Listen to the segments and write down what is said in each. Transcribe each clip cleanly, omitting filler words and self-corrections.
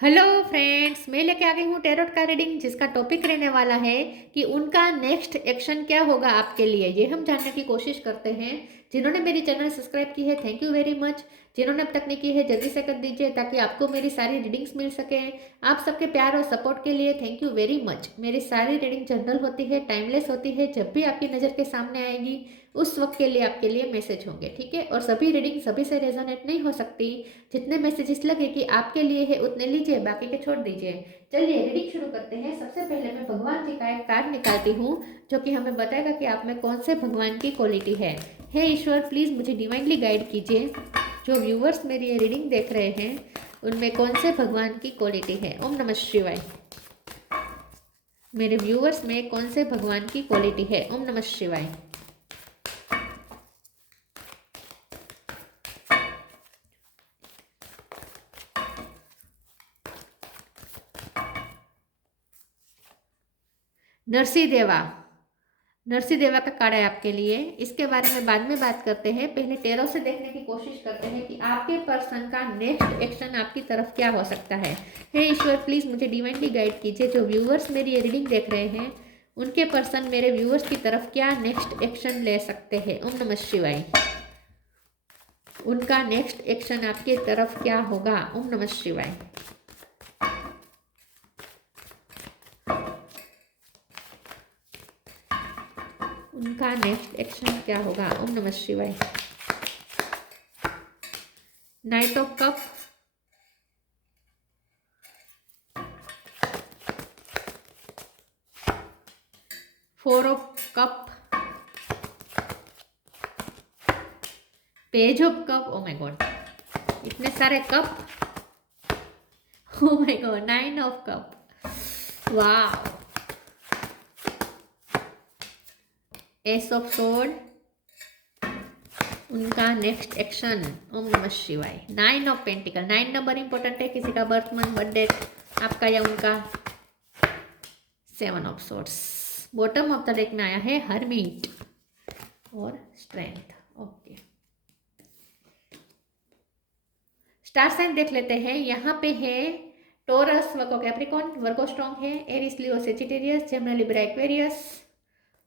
Hello friends, मैं लेके आ गई हूँ टैरोट का रीडिंग जिसका टॉपिक रहने वाला है कि उनका नेक्स्ट एक्शन क्या होगा आपके लिए। ये हम जानने की कोशिश करते हैं। जिन्होंने मेरी चैनल सब्सक्राइब की है, थैंक यू वेरी मच। जिन्होंने अब तक नहीं की है, जल्दी से कर दीजिए ताकि आपको मेरी सारी रीडिंग्स मिल सके। आप सबके प्यार और सपोर्ट के लिए थैंक यू वेरी मच। मेरी सारी रीडिंग जनरल होती है, टाइमलेस होती है। जब भी आपकी नज़र के सामने आएगी उस वक्त के लिए आपके लिए मैसेज होंगे, ठीक है। और सभी रीडिंग सभी से रेजोनेट नहीं हो सकती। जितने मैसेजेस लगे कि आपके लिए है उतने लीजिए, बाकी के छोड़ दीजिए। चलिए रीडिंग शुरू करते हैं। सबसे पहले मैं भगवान जी का एक कार्ड निकालती हूँ जो कि हमें बताएगा कि आप में कौन से भगवान की क्वालिटी है। हे ईश्वर, प्लीज़ मुझे डिवाइनली गाइड कीजिए। जो व्यूवर्स मेरी ये रीडिंग देख रहे हैं उनमें कौन से भगवान की क्वालिटी है। ओम नमः शिवाय। मेरे व्यूवर्स में कौन से भगवान की क्वालिटी है। ओम नमः शिवाय। नरसिंह देवा। नरसिंह देवा का कार्ड है आपके लिए। इसके बारे में बाद में बात करते हैं। पहले टेरो से देखने की कोशिश करते हैं कि आपके पर्सन का नेक्स्ट एक्शन आपकी तरफ क्या हो सकता है। हे ईश्वर, प्लीज़ मुझे डिवाइनली गाइड कीजिए। जो व्यूअर्स मेरी ये रीडिंग देख रहे हैं उनके पर्सन मेरे व्यूअर्स की तरफ क्या नेक्स्ट एक्शन ले सकते हैं। ओम नमः शिवाय। उनका नेक्स्ट एक्शन आपकी तरफ क्या होगा। ओम नमः शिवाय। उनका नेक्स्ट एक्शन क्या होगा। ओम नमः शिवाय। Night of cup, four of cup, page of cup. Oh my God, इतने सारे cup. Oh my God, nine of cup. वाह। एस ऑफ सोर्ड, उनका नेक्स्ट एक्शन। ओम नमः शिवाय। Nine of pentacle, 9 number important है। किसी का बर्थ मंथ, बर्थ डेट आपका या उनका। 7 of swords. Bottom of the deck में आया है हरमीट और स्ट्रेंथ। ओके, स्टार साइन देख लेते हैं। यहाँ पे है टोरस, वर्गो कैप्रिकॉन, वर्गो स्ट्रॉन्ग है। एरिस, लियो, सेजिटेरियस, जेमिनी, लिब्रा, एक्वेरियस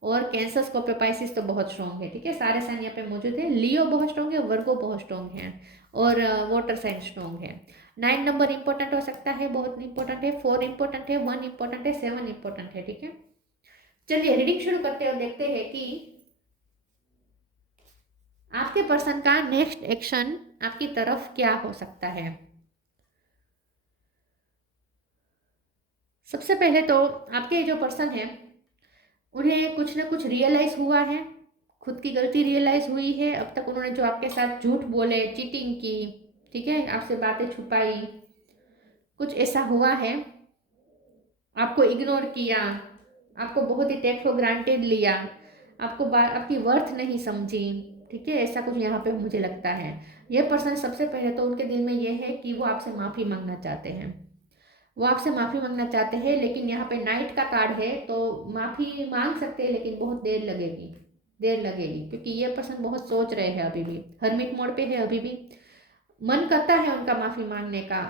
और कैंसर, स्कॉर्पियो, पाइसिस तो बहुत स्ट्रॉन्ग है, ठीक है। सारे साइन यहाँ पे मौजूद है। लियो बहुत स्ट्रॉन्ग है, वर्गो बहुत स्ट्रॉन्ग है और वाटर साइन स्ट्रॉन्ग है। 9 नंबर इंपॉर्टेंट हो सकता है, बहुत इंपॉर्टेंट है। 4 इंपॉर्टेंट है, 1 इंपॉर्टेंट है, 7 इंपॉर्टेंट है, ठीक है। चलिए रीडिंग शुरू करते हैं और देखते हैं कि आपके पर्सन का नेक्स्ट एक्शन आपकी तरफ क्या हो सकता है। सबसे पहले तो आपके जो पर्सन है उन्हें कुछ ना कुछ रियलाइज हुआ है, खुद की गलती रियलाइज हुई है। अब तक उन्होंने जो आपके साथ झूठ बोले, चीटिंग की, ठीक है, आपसे बातें छुपाई, कुछ ऐसा हुआ है। आपको इग्नोर किया, आपको बहुत ही टेक फॉर ग्रांटेड लिया, आपको आपकी वर्थ नहीं समझी, ठीक है। ऐसा कुछ यहाँ पे मुझे लगता है। ये पर्सन सबसे पहले तो उनके दिल में ये है कि वो आपसे माफ़ी मांगना चाहते हैं। वो आपसे माफ़ी मांगना चाहते हैं, लेकिन यहाँ पे नाइट का कार्ड है तो माफ़ी मांग सकते हैं लेकिन बहुत देर लगेगी। देर लगेगी क्योंकि ये पर्सन बहुत सोच रहे हैं, अभी भी हरमिट मोड पे है। अभी भी मन करता है उनका माफ़ी मांगने का।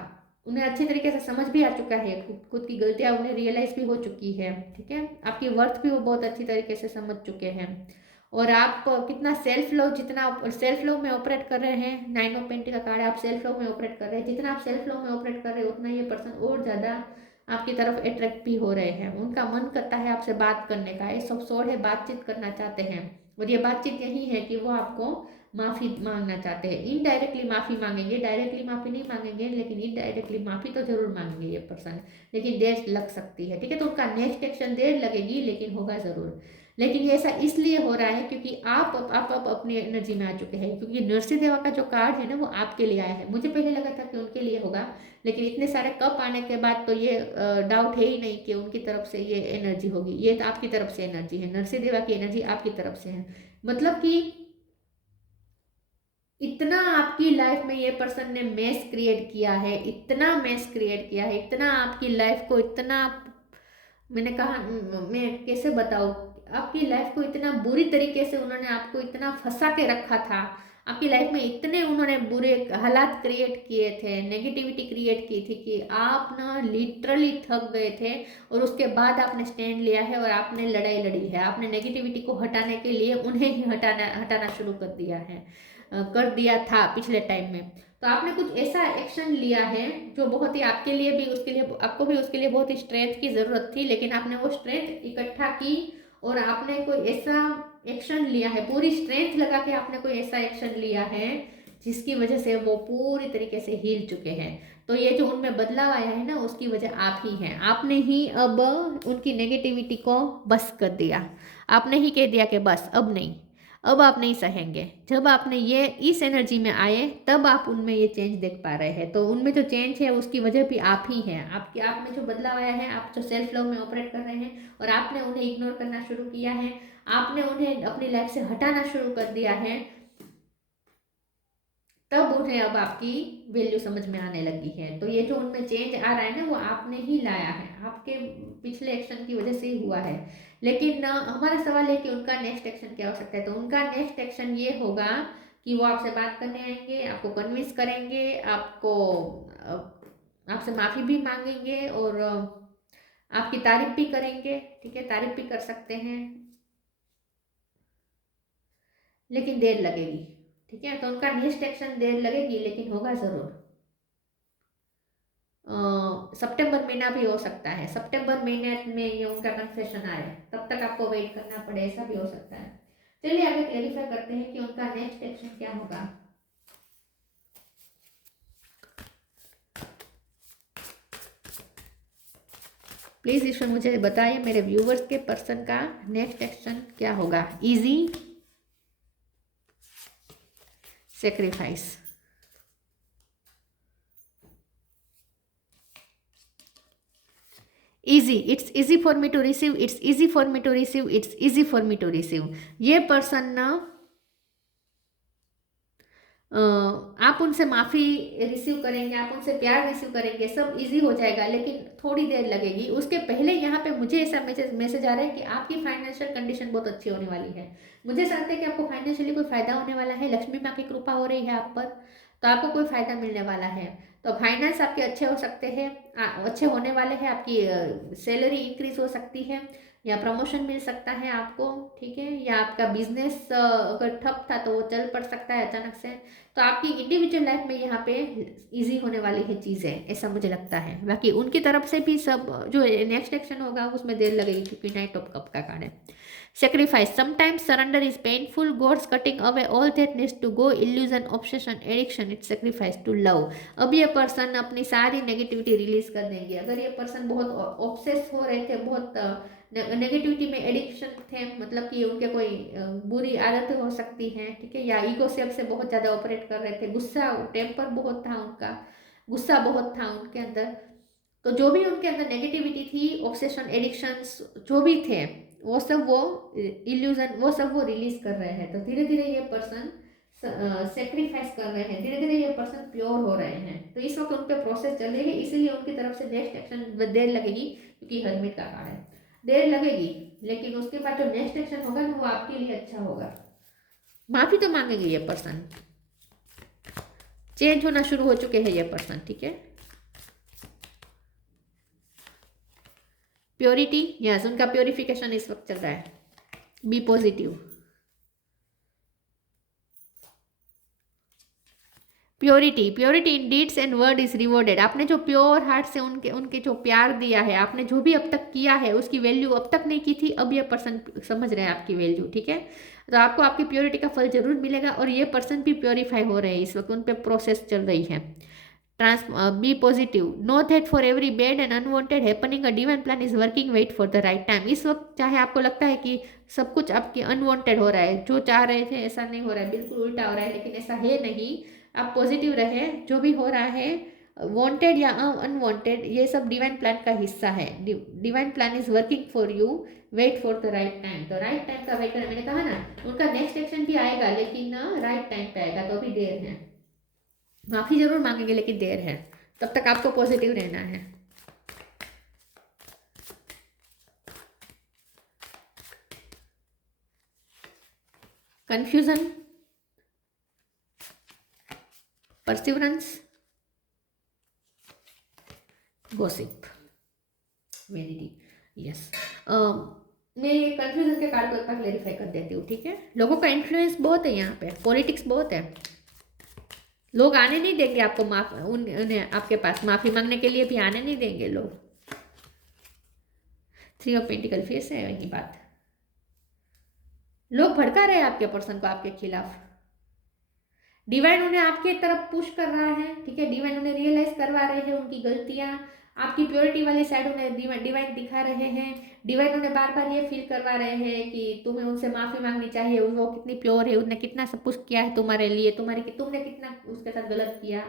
उन्हें अच्छी तरीके से समझ भी आ चुका है, खुद की गलतियाँ उन्हें रियलाइज भी हो चुकी है, ठीक है। आपकी वर्थ भी वो बहुत अच्छी तरीके से समझ चुके हैं। और आप कितना सेल्फ लव, जितना सेल्फ लव में ऑपरेट कर रहे हैं, 9 ऑफ पेंटी का कार्ड है, आप सेल्फ लव में ऑपरेट कर रहे हैं। जितना आप सेल्फ लव में ऑपरेट कर रहे हैं उतना ये पर्सन और ज़्यादा आपकी तरफ अट्रैक्ट भी हो रहे हैं। उनका मन करता है आपसे बात करने का, एक सब सोड है, बातचीत करना चाहते हैं। और ये बातचीत यही है कि वो आपको माफ़ी मांगना चाहते हैं। इनडायरेक्टली माफ़ी मांगेंगे, डायरेक्टली माफ़ी नहीं मांगेंगे, लेकिन इनडायरेक्टली माफ़ी तो जरूर मांगेंगे ये पर्सन, लेकिन देर लग सकती है, ठीक है। तो उनका नेक्स्ट एक्शन देर लगेगी लेकिन होगा ज़रूर। लेकिन ये ऐसा इसलिए हो रहा है क्योंकि आप अपनी एनर्जी में आ चुके हैं। क्योंकि नरसिंह देवा का जो कार्ड है ना वो आपके लिए आया है। मुझे पहले लगा था कि उनके लिए होगा, लेकिन इतने सारे कप आने के बाद तो ये डाउट है ही नहीं कि उनकी तरफ से ये एनर्जी होगी। ये तो आपकी तरफ से एनर्जी है, नरसिंह देवा की एनर्जी आपकी तरफ से है। मतलब कि इतना आपकी लाइफ में ये पर्सन ने मेस क्रिएट किया है, इतना मेस क्रिएट किया है, इतना आपकी लाइफ को इतना, मैंने कहा मैं कैसे बताऊँ, आपकी लाइफ को इतना बुरी तरीके से उन्होंने आपको इतना फंसा के रखा था। आपकी लाइफ में इतने उन्होंने बुरे हालात क्रिएट किए थे, नेगेटिविटी क्रिएट की थी कि आप ना लिटरली थक गए थे, और उसके बाद आपने स्टैंड लिया है और आपने लड़ाई लड़ी है। आपने नेगेटिविटी को हटाने के लिए उन्हें ही हटाना हटाना शुरू कर दिया है, कर दिया था पिछले टाइम में। तो आपने कुछ ऐसा एक्शन लिया है जो बहुत ही आपके लिए भी, उसके लिए आपको भी उसके लिए बहुत ही स्ट्रेंथ की ज़रूरत थी, लेकिन आपने वो स्ट्रेंथ इकट्ठा की और आपने कोई ऐसा एक्शन लिया है, पूरी स्ट्रेंथ लगा के आपने कोई ऐसा एक्शन लिया है जिसकी वजह से वो पूरी तरीके से हिल चुके हैं। तो ये जो उनमें बदलाव आया है ना, उसकी वजह आप ही हैं। आपने ही अब उनकी नेगेटिविटी को बस कर दिया। आपने ही कह दिया कि बस अब नहीं, अब आप नहीं सहेंगे। जब आपने ये इस एनर्जी में आए तब आप उनमें ये चेंज देख पा रहे हैं। तो उनमें जो चेंज है उसकी वजह भी आप ही हैं। आपके आप में जो बदलाव आया है, आप जो सेल्फ लव में ऑपरेट कर रहे हैं और आपने उन्हें इग्नोर करना शुरू किया है, आपने उन्हें अपनी लाइफ से हटाना शुरू कर दिया है, तब उन्हें अब आपकी वैल्यू समझ में आने लगी है। तो ये जो उनमें चेंज आ रहा है ना, वो आपने ही लाया है, आपके पिछले एक्शन की वजह से ही हुआ है। लेकिन हमारा सवाल है कि उनका नेक्स्ट एक्शन क्या हो सकता है। तो उनका नेक्स्ट एक्शन ये होगा कि वो आपसे बात करने आएंगे, आपको कन्विंस करेंगे, आपको आपसे माफ़ी भी मांगेंगे और आपकी तारीफ भी करेंगे। ठीक है, तारीफ भी कर सकते हैं, लेकिन देर लगेगी। ठीक है, तो उनका नेक्स्ट एक्शन देर लगेगी लेकिन होगा ज़रूर। सितंबर महीना भी हो सकता है, सितंबर महीने में ये उनका कन्फेशन आए, तब तक आपको वेट करना पड़े, ऐसा भी हो सकता है। चलिए आगे क्लेरिफाई करते हैं कि उनका नेक्स्ट एक्शन क्या होगा। प्लीज ईश्वर मुझे बताइए मेरे व्यूवर्स के पर्सन का नेक्स्ट एक्शन क्या होगा। Easy, sacrifice, easy, it's easy for me to receive, it's easy for me to receive, it's easy for me to receive। ये पर्सन ना, आप उनसे माफ़ी रिसीव करेंगे, आप उनसे प्यार रिसीव करेंगे, सब इजी हो जाएगा, लेकिन थोड़ी देर लगेगी। उसके पहले यहाँ पे मुझे ऐसा मैसेज आ रहा है कि आपकी फाइनेंशियल कंडीशन बहुत अच्छी होने वाली है। मुझे ऐसा लगता है कि आपको फाइनेंशियली कोई फ़ायदा होने वाला है, लक्ष्मी माँ की कृपा हो रही है आप पर, तो आपको कोई फ़ायदा मिलने वाला है। तो फाइनेंस आपके अच्छे हो सकते हैं, अच्छे होने वाले हैं, आपकी सैलरी इंक्रीज हो सकती है, या प्रमोशन मिल सकता है आपको। ठीक है, या आपका बिजनेस अगर ठप था तो वो चल पड़ सकता है अचानक से। तो आपकी इंडिविजुअल लाइफ में यहाँ पे इजी होने वाली है चीज़ें, ऐसा मुझे लगता है। बाकी उनकी तरफ से भी सब जो नेक्स्ट एक्शन होगा उसमें देर लगेगी, क्योंकि नाइट ऑफ कप का कार्ड है। Sacrifice, sometimes surrender is painful, God's cutting away all that needs to go, illusion, obsession, addiction, it's sacrifice to love. अब ये पर्सन अपनी सारी नेगेटिविटी रिलीज कर देंगे। अगर ये पर्सन बहुत ऑब्सेस हो रहे थे, बहुत नेगेटिविटी में एडिक्शन थे, मतलब कि उनके कोई बुरी आदत हो सकती है, ठीक है, या ईगो से बहुत ज़्यादा ऑपरेट कर रहे थे, गुस्सा, टेम्पर बहुत था उनका, गुस्सा बहुत था उनके अंदर। तो जो भी उनके अंदर नेगेटिविटी थी, ऑब्सेशन, एडिक्शंस जो भी थे, वो सब वो इल्यूजन, वो सब वो रिलीज कर रहे हैं। तो धीरे धीरे ये पर्सन सेक्रीफाइस कर रहे हैं, धीरे धीरे ये पर्सन प्योर हो रहे हैं। तो इस वक्त उन पर प्रोसेस चल रही है, इसीलिए उनकी तरफ से नेक्स्ट एक्शन देर लगेगी, क्योंकि हर्मिट का कार्ड है, देर लगेगी। लेकिन उसके बाद जो नेक्स्ट एक्शन होगा ना, वो आपके लिए अच्छा होगा। माफी तो मांगेंगे ये पर्सन, चेंज होना शुरू हो चुके हैं ये पर्सन। ठीक है, प्योरिटी, यस, उनका प्योरिफिकेशन इस वक्त चल रहा है। Be positive, purity, purity in deeds and word is rewarded. आपने जो प्योर हार्ट से उनके उनके जो प्यार दिया है, आपने जो भी अब तक किया है उसकी वैल्यू अब तक नहीं की थी, अब ये पर्सन समझ रहे हैं आपकी वैल्यू। ठीक है, तो आपको आपकी प्योरिटी का फल जरूर मिलेगा, और ये पर्सन भी प्योरीफाई हो रहे हैं इस वक्त, उन पर प्रोसेस चल रही है। Trance be positive, know that for every bad and unwanted happening a divine plan is working, wait for the right time. इस वक्त चाहे आपको लगता है कि सब कुछ आपकी अनवांटेड हो रहा है, जो चाह रहे थे ऐसा नहीं हो रहा है, बिल्कुल उल्टा हो रहा है, लेकिन ऐसा है नहीं। आप पॉजिटिव रहे, जो भी हो रहा है वांटेड या अनवांटेड, ये सब डिवाइन प्लान का हिस्सा है। Divine plan is working for you, wait for the right time. तो राइट टाइम का वेट करना, मैंने कहा ना उनका नेक्स्ट एक्शन भी आएगा, लेकिन राइट टाइम पे आएगा, तो अभी देर है। माफी जरूर मांगेंगे लेकिन देर है, तब तक आपको पॉजिटिव रहना है। Confusion, perseverance, gossip, vanity. Yes, मैं कंफ्यूजन के कार्ड को एक बार क्लेरिफाई कर देती हूँ, ठीक है। लोगों का इन्फ्लुएंस बहुत है यहाँ पे, पॉलिटिक्स बहुत है। लोग आने नहीं देंगे आपको उन्हें आपके पास माफी मांगने के लिए भी आने नहीं देंगे लोग। 3 ऑफ पेंटिकल फिर से है वही बात, लोग भड़का रहे हैं आपके पर्सन को आपके खिलाफ। डिवाइन उन्हें आपके तरफ पुश कर रहा है, ठीक है। डिवाइन उन्हें रियलाइज करवा रहे हैं उनकी गलतियां, आपकी प्योरिटी वाली साइड उन्हें डिवाइन दिखा रहे हैं। डिवाइन उन्हें बार बार ये फील करवा रहे हैं कि तुम्हें उनसे माफी मांगनी चाहिए, वो कितनी प्योर है, उसने कितना सब कुछ किया है तुम्हारे लिए, तुमने कितना उसके साथ गलत किया,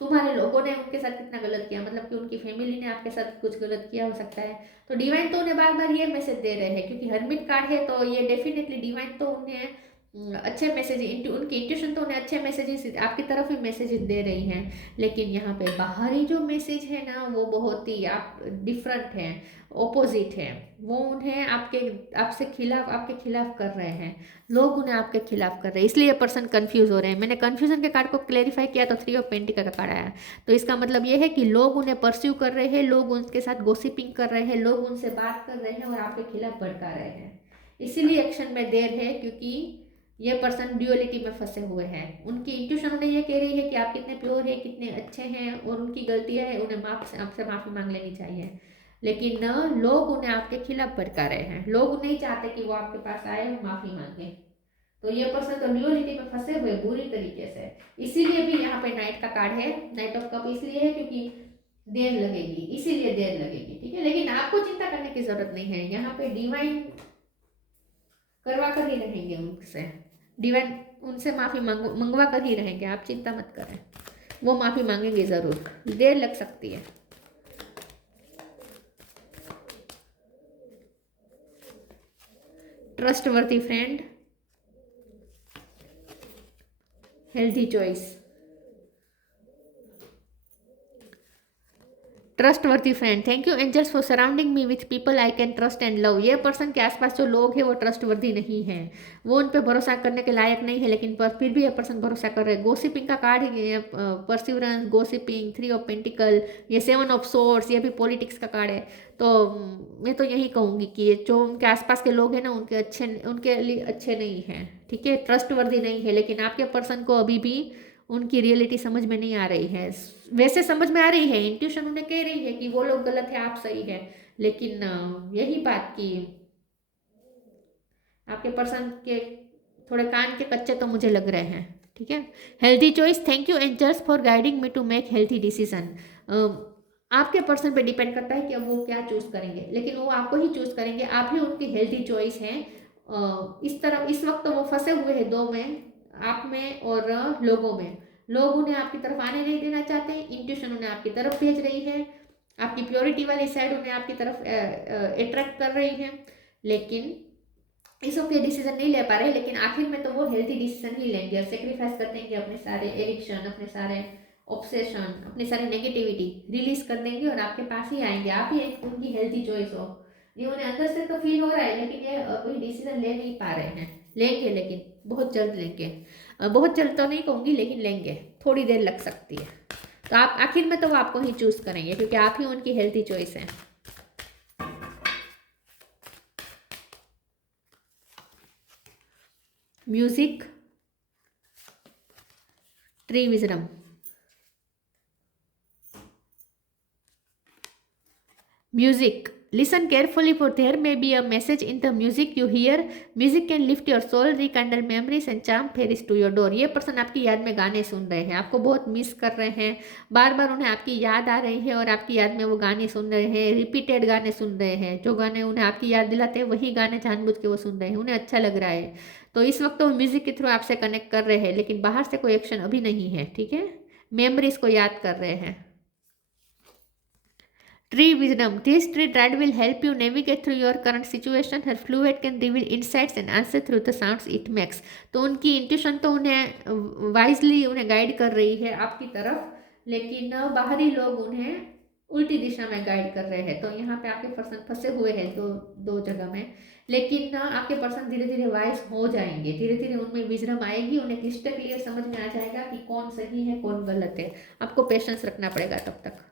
तुम्हारे लोगों ने उनके साथ कितना गलत किया, मतलब कि उनकी फैमिली ने आपके साथ कुछ गलत किया हो सकता है। तो डिवाइन तो उन्हें बार बार ये मैसेज दे रहे हैं, क्योंकि हर्मिट कार्ड है तो ये डेफिनेटली डिवाइन तो उन्हें अच्छे मैसेज, उनकी इंट्यूशन तो उन्हें अच्छे मैसेजेस आपकी तरफ ही मैसेजेस दे रही हैं। लेकिन यहाँ पे बाहरी जो मैसेज है ना वो बहुत ही डिफरेंट है, ऑपोजिट है। वो उन्हें आपके खिलाफ कर रहे हैं, लोग उन्हें आपके खिलाफ कर रहे हैं, इसलिए पर्सन कंफ्यूज हो रहे हैं। मैंने कंफ्यूजन के कार्ड को क्लेरिफाई किया तो 3 ऑफ पेंटिकल का कार्ड आया। तो इसका मतलब ये है कि लोग उन्हें परस्यू कर रहे हैं, लोग उनके साथ गॉसिपिंग कर रहे हैं, लोग उनसे बात कर रहे हैं और आपके खिलाफ भड़का रहे हैं। इसीलिए एक्शन में देर है, क्योंकि ये पर्सन ड्यूअलिटी में फंसे हुए हैं। उनकी इंट्यूशन उन्हें ये कह रही है कि आप कितने प्योर है, कितने अच्छे हैं, और उनकी गलतियां है, उन्हें आपसे माफ़ी मांग लेनी चाहिए। लेकिन न लोग उन्हें आपके खिलाफ भड़का रहे हैं, लोग नहीं चाहते कि वो आपके पास आए और माफ़ी मांगे। तो ये पर्सन तो ड्यूअलिटी में फंसे हुए बुरी तरीके से। इसीलिए भी यहाँ पे नाइट का कार्ड है, नाइट ऑफ कप इसलिए है क्योंकि देर लगेगी, इसीलिए देर लगेगी, ठीक है। लेकिन आपको चिंता करने की जरूरत नहीं है, यहाँ पे डिवाइन करवा कर ही रहेंगे उनसे, डिवाइन उनसे माफ़ी मंगवा कर ही रहेंगे, आप चिंता मत करें, वो माफ़ी मांगेंगे ज़रूर, देर लग सकती है। Trustworthy friend, healthy choice, trustworthy friend, thank you angels for surrounding me with people I can trust and love. ये पर्सन के आसपास जो लोग हैं वो ट्रस्टवर्दी नहीं है, वो उन पर भरोसा करने के लायक नहीं है, लेकिन फिर भी ये पर्सन भरोसा कर रहे हैं। गॉसिपिंग का कार्ड है, परसिवरेंस, गॉसिपिंग, 3 ऑफ पेंटिकल, ये 7 ऑफ सोर्ड्स, ये भी पॉलिटिक्स का कार्ड है। तो मैं तो यही कहूँगी कि ये जो उनके आसपास के लोग हैं ना उनके लिए अच्छे नहीं हैं, ठीक है, ट्रस्टवर्दी नहीं है। लेकिन आपके पर्सन को अभी भी उनकी रियलिटी समझ में नहीं आ रही है। वैसे समझ में आ रही है, इंट्यूशन उन्हें कह रही है कि वो लोग गलत है, आप सही है, लेकिन यही बात कि आपके पर्सन के थोड़े कान के कच्चे तो मुझे लग रहे हैं, ठीक है। Healthy choice, thank you angels for guiding me to make healthy decision. आपके पर्सन पे डिपेंड करता है कि अब वो क्या चूज करेंगे, लेकिन वो आपको ही चूज करेंगे, आप ही उनकी हेल्थी चॉइस हैं। इस वक्त वो फंसे हुए हैं दो में, आप में और लोगों में। लोग उन्हें आपकी तरफ आने नहीं देना चाहते, इंट्यूशन उन्हें आपकी तरफ भेज रही है, आपकी प्योरिटी वाली साइड उन्हें आपकी तरफ अट्रैक्ट कर रही है, लेकिन इस वक्त ये डिसीजन नहीं ले पा रहे। लेकिन आखिर में तो वो हेल्थी डिसीजन ही लेंगे और सेक्रीफाइस कर देंगे अपने सारे एडिक्शन, अपने सारे ऑब्सेशन, अपनी सारी नेगेटिविटी रिलीज कर देंगे और आपके पास ही आएंगे। आप ही उनकी हेल्थी चॉइस हो। ये उन्हें अंदर से तो फील हो रहा है, लेकिन ये कोई डिसीजन ले नहीं पा रहे हैं। लेंगे, लेकिन बहुत जल्द लेंगे, बहुत जल्द तो नहीं कहूँगी, लेकिन लेंगे, थोड़ी देर लग सकती है। तो आप आखिर में तो वो आपको ही चूज करेंगे, क्योंकि आप ही उनकी हेल्थी चॉइस है। Music, tree wisdom, music, listen carefully for there may be a message in the music you hear. Music can lift your soul, rekindle memories and charm fairies to your door. ये person आपकी याद में गाने सुन रहे हैं, आपको बहुत miss कर रहे हैं, बार बार उन्हें आपकी याद आ रही है और आपकी याद में वो गाने सुन रहे हैं, रिपीटेड गाने सुन रहे हैं, जो गाने उन्हें आपकी याद दिलाते हैं वही गाने जानबूझ के वो सुन रहे हैं, उन्हें अच्छा लग रहा है। तो इस वक्त वो म्यूजिक के थ्रू आपसे कनेक्ट कर रहे हैं, लेकिन बाहर से कोई एक्शन अभी नहीं है, ठीक है। मेमोरीज को याद कर रहे हैं। Tree wisdom. This tree guide will help you navigate through your current situation. Her fluid can reveal insights and answer through the sounds it makes. तो उनकी इंट्यूशन तो उन्हें वाइजली उन्हें गाइड कर रही है आपकी तरफ, लेकिन बाहरी लोग उन्हें उल्टी दिशा में गाइड कर रहे हैं। तो यहाँ पे आपके पर्सन फंसे हुए हैं दो दो जगह में, लेकिन ना आपके पर्सन धीरे धीरे वाइज हो जाएंगे, धीरे धीरे उनमें विजडम आएगी, उन्हें क्लिस्टर क्लियर समझ में आ जाएगा कि कौन सही है कौन गलत है। आपको पेशेंस रखना पड़ेगा तब तक।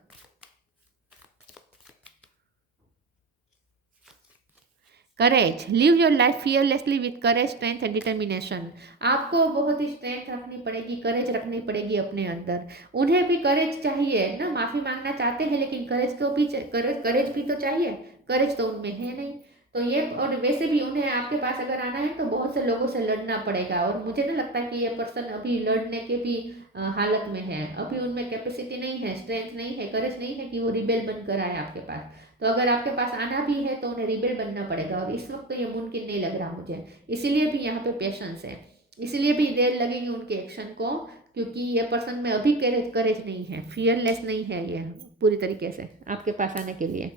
Courage, live your life fearlessly with courage, strength and determination. आपको बहुत ही स्ट्रेंथ रखनी पड़ेगी, करेज रखनी पड़ेगी अपने अंदर। उन्हें भी करेज चाहिए ना, माफी मांगना चाहते हैं लेकिन करेज को भी करेज भी तो चाहिए, करेज तो उनमें है नहीं। तो ये, और वैसे भी उन्हें आपके पास अगर आना है तो बहुत से लोगों से लड़ना पड़ेगा, और मुझे नहीं लगता कि ये पर्सन अभी लड़ने के भी हालत में है। अभी उनमें कैपेसिटी नहीं है, स्ट्रेंथ नहीं है, करेज नहीं है कि वो रिबेल बनकर आए आपके पास। तो अगर आपके पास आना भी है तो उन्हें रिबेल बनना पड़ेगा, और इस वक्त तो ये मुमकिन नहीं लग रहा मुझे। इसीलिए भी यहाँ पे पेशेंस है, इसीलिए भी देर लगेगी उनके एक्शन को, क्योंकि ये पर्सन में अभी करेज नहीं है, फियरलेस नहीं है ये पूरी तरीके से आपके पास आने के लिए,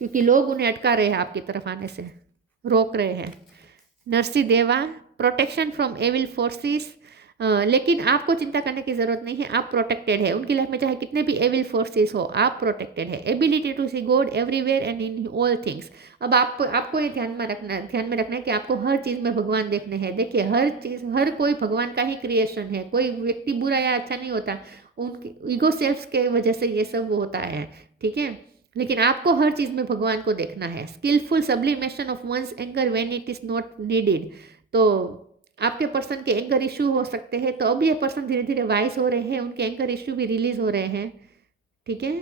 क्योंकि लोग उन्हें अटका रहे हैं, आपकी तरफ आने से रोक रहे हैं। नरसी देवा, प्रोटेक्शन फ्रॉम एविल फोर्सेस। लेकिन आपको चिंता करने की जरूरत नहीं है, आप प्रोटेक्टेड है। उनकी लाइफ में चाहे कितने भी एविल फोर्सेस हो, आप प्रोटेक्टेड है। Ability to see God everywhere and in all things. अब आपको ये ध्यान में रखना है कि आपको हर चीज़ में भगवान देखने हैं। देखिए, हर चीज़, हर कोई भगवान का ही क्रिएशन है, कोई व्यक्ति बुरा या अच्छा नहीं होता, उनके ईगो सेल्फ्स के वजह से ये सब होता है, ठीक है। लेकिन आपको हर चीज़ में भगवान को देखना है। Skilful sublimation of one's anger when it is not needed. तो आपके पर्सन के एंगर इशू हो सकते हैं, तो अब ये पर्सन धीरे धीरे वाइस हो रहे हैं, उनके एंगर इशू भी रिलीज हो रहे हैं, ठीक है।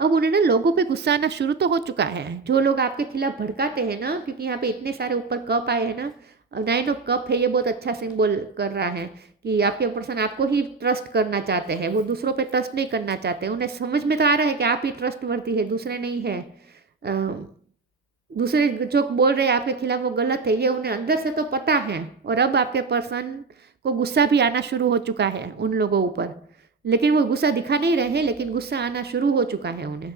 अब उन्हें ना लोगों पे गुस्सा आना शुरू तो हो चुका है, जो लोग आपके खिलाफ भड़काते हैं ना, क्योंकि यहाँ पे इतने सारे ऊपर कप आए हैं ना, 9 ऑफ कप है, ये बहुत अच्छा सिंबल कर रहा है कि आपके पर्सन आपको ही ट्रस्ट करना चाहते हैं, वो दूसरों पे ट्रस्ट नहीं करना चाहते। उन्हें समझ में तो आ रहा है कि आप ही ट्रस्ट वर्दी है, दूसरे नहीं है। दूसरे जो बोल रहे हैं आपके खिलाफ वो गलत है, ये उन्हें अंदर से तो पता है। और अब आपके पर्सन को गुस्सा भी आना शुरू हो चुका है उन लोगों ऊपर, लेकिन वो गुस्सा दिखा नहीं रहे, लेकिन गुस्सा आना शुरू हो चुका है उन्हें,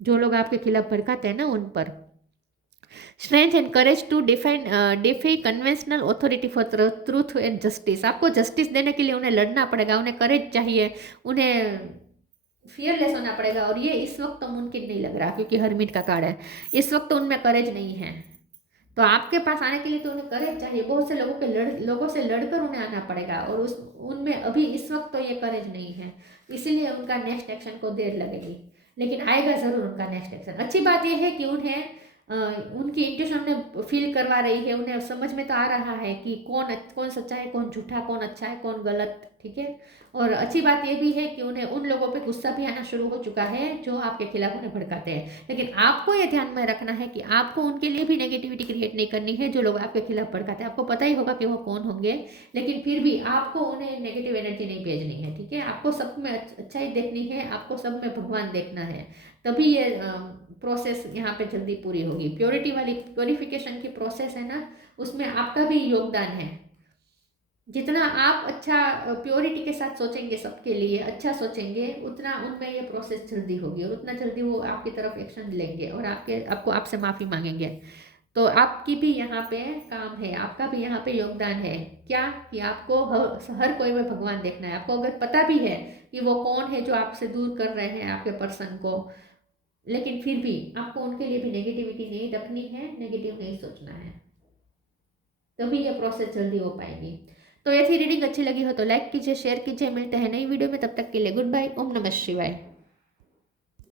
जो लोग आपके खिलाफ भड़काते हैं ना उन पर। Strength and courage to defy conventional authority for truth and justice. आपको जस्टिस देने के लिए उन्हें लड़ना पड़ेगा, उन्हें करेज चाहिए, उन्हें फियरलेस होना पड़ेगा, और ये इस वक्त तो मुमकिन नहीं लग रहा, क्योंकि हरमिट का कार्ड है, इस वक्त तो उनमें करेज नहीं है। तो आपके पास आने के लिए तो उन्हें करेज चाहिए, बहुत से लोगों से लड़कर उन्हें आना पड़ेगा, और उनमें अभी इस वक्त तो ये करेज नहीं है, इसीलिए उनका नेक्स्ट एक्शन को देर लगेगी, लेकिन आएगा जरूर उनका नेक्स्ट एक्शन। अच्छी बात यह है कि उन्हें उनकी इंट्यूशन उन्हें फील करवा रही है, उन्हें समझ में तो आ रहा है कि कौन सच्चा है, कौन झूठा, कौन अच्छा है, कौन गलत, ठीक है। और अच्छी बात यह भी है कि उन्हें उन लोगों पे गुस्सा भी आना शुरू हो चुका है जो आपके खिलाफ उन्हें भड़काते हैं। लेकिन आपको ये ध्यान में रखना है कि आपको उनके लिए भी नेगेटिविटी क्रिएट नहीं करनी है, जो लोग आपके खिलाफ भड़काते हैं। आपको पता ही होगा कि वो कौन होंगे, लेकिन फिर भी आपको उन्हें नेगेटिव एनर्जी नहीं भेजनी है, ठीक है। आपको सब में अच्छाई देखनी है, आपको सब में भगवान देखना है, तभी ये प्रोसेस यहाँ पे जल्दी पूरी होगी। प्योरिटी वाली प्योरिफिकेशन की प्रोसेस है ना, उसमें आपका भी योगदान है। जितना आप अच्छा प्योरिटी के साथ सोचेंगे, सबके लिए अच्छा सोचेंगे, उतना उनमें ये प्रोसेस जल्दी होगी, और उतना जल्दी वो आपकी तरफ एक्शन लेंगे और आपको आपसे माफ़ी मांगेंगे। तो आपकी भी यहाँ पे काम है, आपका भी यहाँ पे योगदान है, क्या कि आपको हर कोई में भगवान देखना है। आपको अगर पता भी है कि वो कौन है जो आपसे दूर कर रहे हैं आपके पर्सन को, लेकिन फिर भी आपको उनके लिए भी नेगेटिविटी नहीं रखनी है, नेगेटिव नहीं सोचना है, तभी ये प्रोसेस जल्दी हो पाएगी। तो ये थी रीडिंग, अच्छी लगी हो तो लाइक कीजिए, शेयर कीजिए। मिलते हैं नई वीडियो में, तब तक के लिए गुड बाय, ओम नमः शिवाय।